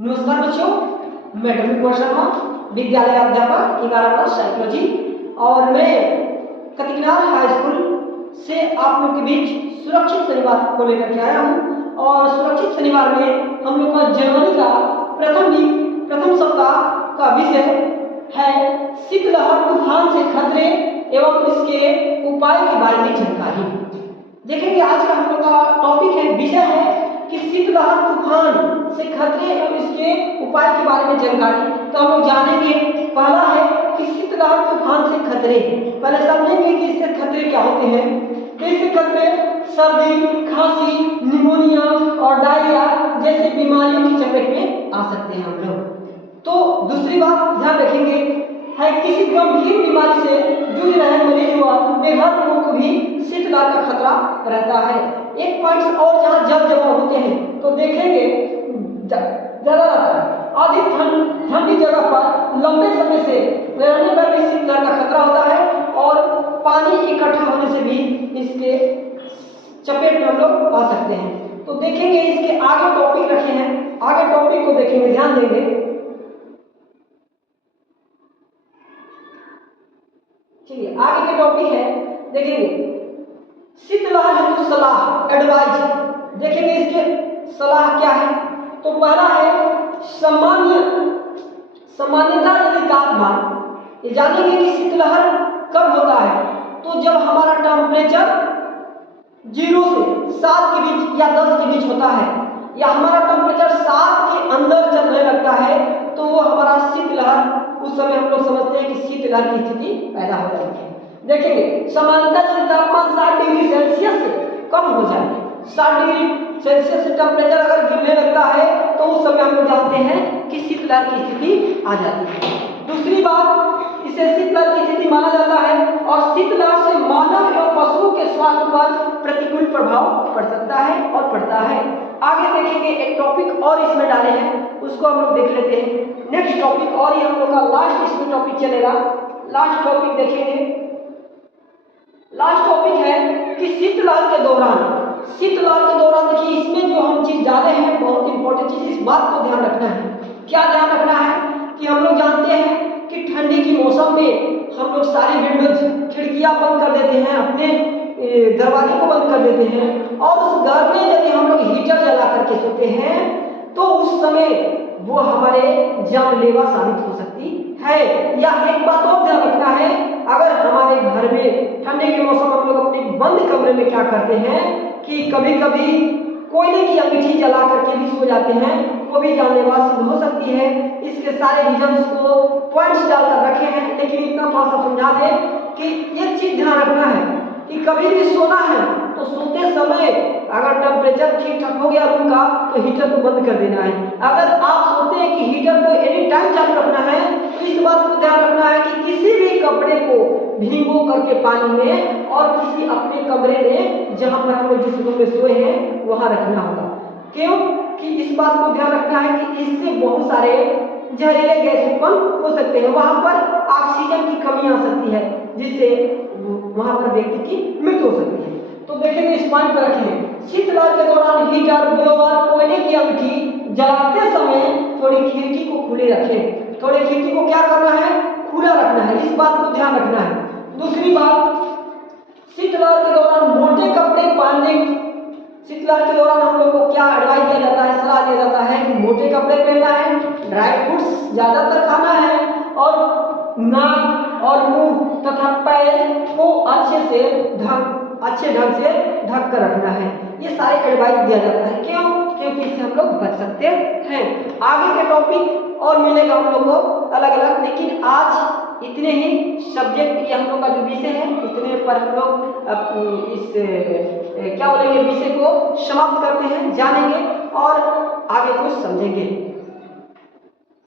नमस्कार बच्चों, मैं डॉक्टर शर्मा, विद्यालय अध्यापक 11 क्लास साइकोलॉजी, और मैं कतिकनार हाई स्कूल से आप लोग के बीच सुरक्षित शनिवार को लेकर के आया हूँ। और सुरक्षित शनिवार में हम लोग का जनवरी का प्रथम सप्ताह का विषय है शीतलहर तूफान से खतरे एवं इसके उपाय के बारे में जानकारी। देखेंगे आज का हम लोग का टॉपिक है, विषय है कि शीतलहर तूफान से खतरे और इसके उपाय के बारे में जानकारी। तो हम लोग जानेंगे, पहला है कि शीतलहर तूफान से खतरे। पहले समझेंगे कि इससे खतरे क्या होते हैं। तो इससे खतरे सर्दी, खांसी, निमोनिया और डायरिया जैसे बीमारियों की चपेट में आ सकते हैं हम लोग। तो दूसरी बात ध्यान रखेंगे है, किसी गंभीर बीमारी से जूझ रहे मरीज व बेघर लोगों को भी शीतलहर का खतरा रहता है। एक पॉइंट और जहाँ जल जमा होते हैं तो देखेंगे जला रहता है। अधिक ठंडी जगह पर लंबे समय से रहने पर भी शीतलहर का खतरा होता है और पानी इकट्ठा होने से भी इसके चपेट में हम लोग आ सकते हैं। तो देखेंगे इसके आगे टॉपिक रखे हैं, आगे टॉपिक को देखेंगे, ध्यान देंगे। चलिए आगे के टॉपिक है, देखेंगे शीतलहर हेतु सलाह, एडवाइज। देखेंगे इसके सलाह क्या है। तो पहला है सामान्यता यदि तापमान, ये जानेंगे कि शीतलहर कब होता है। तो जब हमारा टेम्परेचर 0 से 7 के बीच या 10 के बीच होता है, या हमारा टेम्परेचर 7 के अंदर चलने लगता है, तो वो हमारा शीतलहर, उस समय हम लोग समझते हैं कि शीतलहर की स्थिति पैदा हो जाती है। देखेंगे सामान्यतः यदि तापमान 60 डिग्री सेल्सियस से कम हो जाए, 60 डिग्री सेल्सियस से टेम्परेचर अगर गिरने लगता है, तो उस समय हम लोग जानते हैं कि शीतलहर की स्थिति आ जाती है। दूसरी बात, इसे शीतलहर की स्थिति माना जाता है और शीतलहर से मानव एवं पशुओं के स्वास्थ्य पर प्रतिकूल प्रभाव पड़ सकता है और पड़ता है। आगे देखेंगे, एक टॉपिक और इसमें डाले हैं, उसको हम लोग देख लेते हैं। नेक्स्ट टॉपिक, और ये हम लोग का लास्ट इसमें टॉपिक चलेगा। लास्ट टॉपिक देखेंगे, लास्ट टॉपिक है कि शीतलहर के दौरान देखिए इसमें जो हम चीज डाले हैं, बहुत इंपॉर्टेंट चीज, इस बात को ध्यान रखना है। क्या ध्यान रखना है कि हम लोग जानते हैं कि ठंडी के मौसम में हम लोग सारी विंडोज, खिड़कियां बंद कर देते हैं, अपने दरवाजे को बंद कर देते हैं, और उस घर में यदि हम लोग हीटर जला करके सोते हैं तो उस समय वो हमारे जानलेवा साबित हो सकती है। या एक बात और ध्यान रखना है, अगर हमारे घर में ठंडे के मौसम हम लोग अपने बंद कमरे में क्या करते हैं कि कभी कभी कोयले की अंगीठी जला करके भी सो जाते हैं, वो भी जानलेवा सिद्ध हो सकती है। इसके सारे रीजंस को पॉइंट्स डालकर रखे हैं, लेकिन इतना थोड़ा सा समझा दें कि एक चीज ध्यान रखना है कि कभी भी सोना है तो सोते समय अगर टेम्परेचर ठीक ठाक हो गया रूम का, तो हीटर को बंद कर देना है। अगर आप सोते हैं कि हीटर को एनी टाइम चालू रखना है, तो इस बात को ध्यान रखना है कि किसी भी कपड़े को भीगो करके पानी में और किसी अपने कमरे में जहां पर हम लोग जिस रूम में सोए हैं वहां रखना होगा। क्यों कि इस बात को ध्यान रखना है कि इससे बहुत सारे जहरीले गैस उत्पन्न हो सकते हैं, वहां पर ऑक्सीजन की कमी आ सकती है, जिससे वहां पर व्यक्ति की मृत्यु हो सकती है। तो देखेंगे इस पॉइंट पर रखें, शीतलहर के दौरान हीटर, ब्लोअर, कोयले की अंगीठी जलाते समय थोड़ी खिड़की को खुले रखें। थोड़ी खिड़की को क्या करना है, खुला रखना है, इस बात को ध्यान रखना है। दूसरी बात, शीतलहर के दौरान मोटे कपड़े पहनने, शीतलहर के दौरान हम लोग को क्या एडवाइस दिया जाता है, सलाह दिया जाता है कि मोटे कपड़े पहनना है, ड्राई फ्रूट्स ज्यादातर खाना है, और नाक और मुंह तथा पैर को अच्छे ढंग से ढक कर रखना है। ये सारे एडवाइस दिया जाता है। क्यों? क्योंकि इससे हम लोग बच सकते हैं। आगे के टॉपिक और मिलेगा हम लोग को अलग अलग, लेकिन आज इतने ही सब्जेक्ट, ये हम लोग का जो विषय है, इतने पर हम लोग इस क्या बोलेंगे विषय को समाप्त करते हैं, जानेंगे और आगे कुछ समझेंगे।